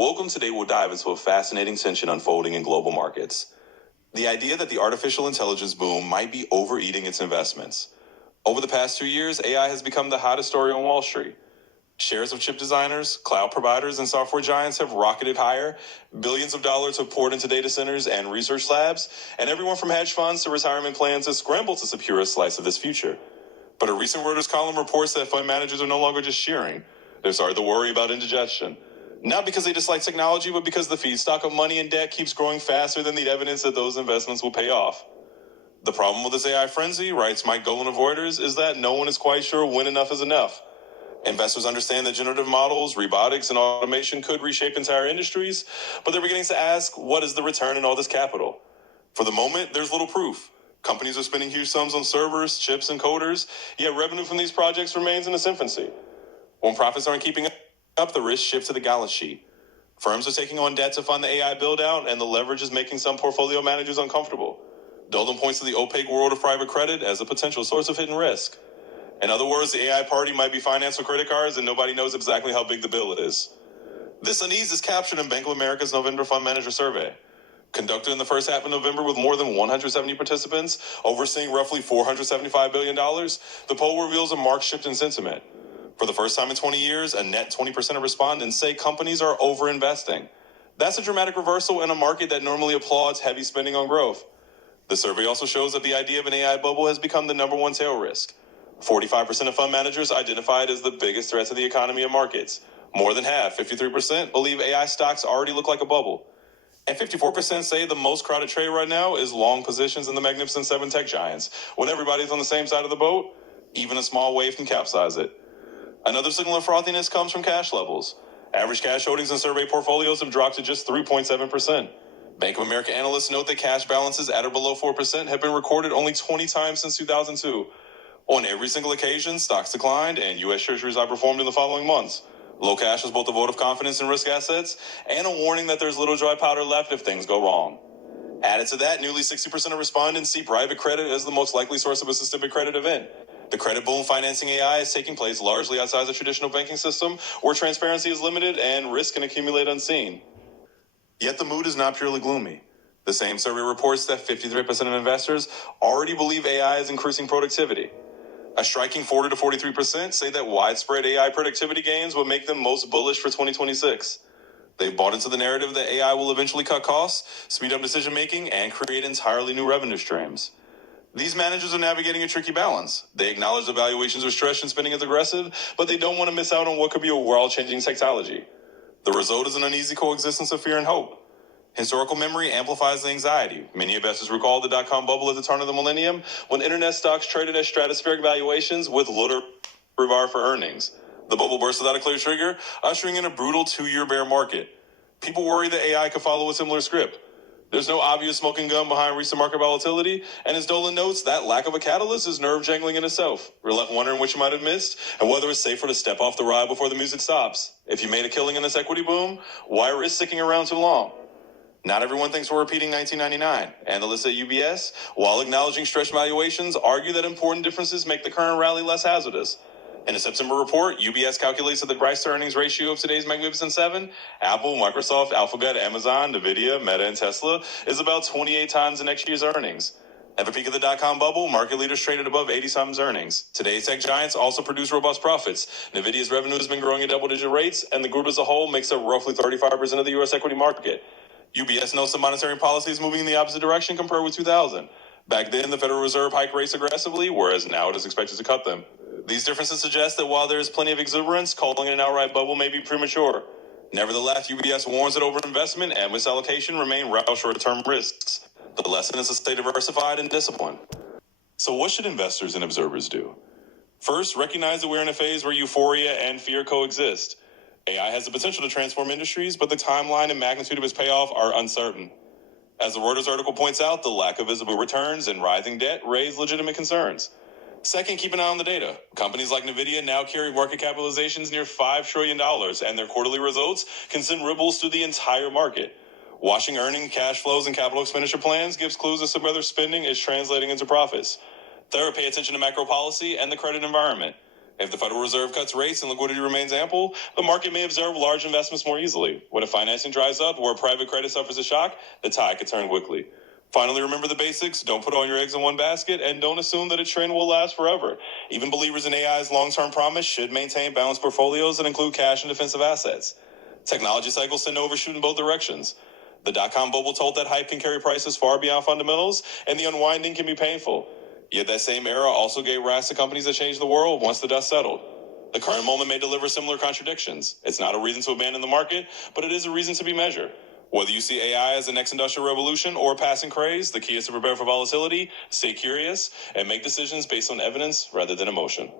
Welcome. Today we'll dive into a fascinating tension unfolding in global markets. The idea that the artificial intelligence boom might be overeating its investments. Over the past 2 years, AI has become the hottest story on Wall Street. Shares of chip designers, cloud providers, and software giants have rocketed higher. Billions of dollars have poured into data centers and research labs, and everyone from hedge funds to retirement plans has scrambled to secure a slice of this future. But a recent Reuters column reports that fund managers are no longer just cheering. They're starting to worry about indigestion. Not because they dislike technology, but because the feedstock of money and debt keeps growing faster than the evidence that those investments will pay off. The problem with this AI frenzy, writes Mike Golan of Reuters, is that no one is quite sure when enough is enough. Investors understand that generative models, robotics, and automation could reshape entire industries, but they're beginning to ask, what is the return in all this capital? For the moment, there's little proof. Companies are spending huge sums on servers, chips, and coders, yet revenue from these projects remains in its infancy. When profits aren't keeping up, the risks shift to the balance sheet. Firms are taking on debt to fund the AI build-out, and the leverage is making some portfolio managers uncomfortable. Dolan points to the opaque world of private credit as a potential source of hidden risk. In other words, the AI party might be financed with credit cards, and nobody knows exactly how big the bill is. This unease is captured in Bank of America's November Fund Manager Survey. Conducted in the first half of November with more than 170 participants, overseeing roughly $475 billion, the poll reveals a marked shift in sentiment. For the first time in 20 years, a net 20% of respondents say companies are over-investing. That's a dramatic reversal in a market that normally applauds heavy spending on growth. The survey also shows that the idea of an AI bubble has become the number one tail risk. 45% of fund managers identify it as the biggest threat to the economy and markets. More than half, 53%, believe AI stocks already look like a bubble. And 54% say the most crowded trade right now is long positions in the Magnificent Seven tech giants. When everybody's on the same side of the boat, even a small wave can capsize it. Another signal of frothiness comes from cash levels. Average cash holdings in survey portfolios have dropped to just 3.7%. Bank of America analysts note that cash balances at or below 4% have been recorded only 20 times since 2002. On every single occasion, stocks declined and U.S. Treasuries outperformed in the following months. Low cash was both a vote of confidence in risk assets and a warning that there's little dry powder left if things go wrong. Added to that, nearly 60% of respondents see private credit as the most likely source of a systemic credit event. The credit boom financing AI is taking place largely outside the traditional banking system, where transparency is limited and risk can accumulate unseen. Yet the mood is not purely gloomy. The same survey reports that 53% of investors already believe AI is increasing productivity. A striking 40 to 43% say that widespread AI productivity gains will make them most bullish for 2026. They've bought into the narrative that AI will eventually cut costs, speed up decision-making, and create entirely new revenue streams. These managers are navigating a tricky balance. They acknowledge the valuations are stretched and spending is aggressive, but they don't want to miss out on what could be a world-changing technology. The result is an uneasy coexistence of fear and hope. Historical memory amplifies the anxiety. Many investors recall the dot-com bubble at the turn of the millennium, when internet stocks traded at stratospheric valuations with little regard for earnings. The bubble burst without a clear trigger, ushering in a brutal 2-year bear market. People worry that AI could follow a similar script. There's no obvious smoking gun behind recent market volatility, and as Dolan notes, that lack of a catalyst is nerve-jangling in itself. We're left wondering what you might have missed, and whether it's safer to step off the ride before the music stops. If you made a killing in this equity boom, why risk sticking around too long? Not everyone thinks we're repeating 1999. Analysts at UBS, while acknowledging stretched valuations, argue that important differences make the current rally less hazardous. In a September report, UBS calculates that the price-to-earnings ratio of today's Magnificent Seven, Apple, Microsoft, Alphabet, Amazon, Nvidia, Meta, and Tesla, is about 28 times the next year's earnings. At the peak of the dot-com bubble, market leaders traded above 80 times earnings. Today's tech giants also produce robust profits. Nvidia's revenue has been growing at double-digit rates, and the group as a whole makes up roughly 35% of the U.S. equity market. UBS notes the monetary policy is moving in the opposite direction compared with 2000. Back then, the Federal Reserve hiked rates aggressively, whereas now it is expected to cut them. These differences suggest that while there is plenty of exuberance, calling it an outright bubble may be premature. Nevertheless, UBS warns that overinvestment and misallocation remain real short-term risks. The lesson is to stay diversified and disciplined. So what should investors and observers do? First, recognize that we're in a phase where euphoria and fear coexist. AI has the potential to transform industries, but the timeline and magnitude of its payoff are uncertain. As the Reuters article points out, the lack of visible returns and rising debt raise legitimate concerns. Second, keep an eye on the data. Companies like Nvidia now carry market capitalizations near $5 trillion, and their quarterly results can send ripples through the entire market. Watching earnings, cash flows, and capital expenditure plans gives clues as to whether spending is translating into profits. Third, pay attention to macro policy and the credit environment. If the Federal Reserve cuts rates and liquidity remains ample, the market may absorb large investments more easily. When financing dries up or private credit suffers a shock, the tide could turn quickly. Finally, remember the basics. Don't put all your eggs in one basket, and don't assume that a trend will last forever. Even believers in AI's long-term promise should maintain balanced portfolios that include cash and defensive assets. Technology cycles tend to overshoot in both directions. The dot-com bubble told that hype can carry prices far beyond fundamentals, and the unwinding can be painful. Yet that same era also gave rise to companies that changed the world once the dust settled. The current moment may deliver similar contradictions. It's not a reason to abandon the market, but it is a reason to be measured. Whether you see AI as the next industrial revolution or a passing craze, the key is to prepare for volatility, stay curious, and make decisions based on evidence rather than emotion.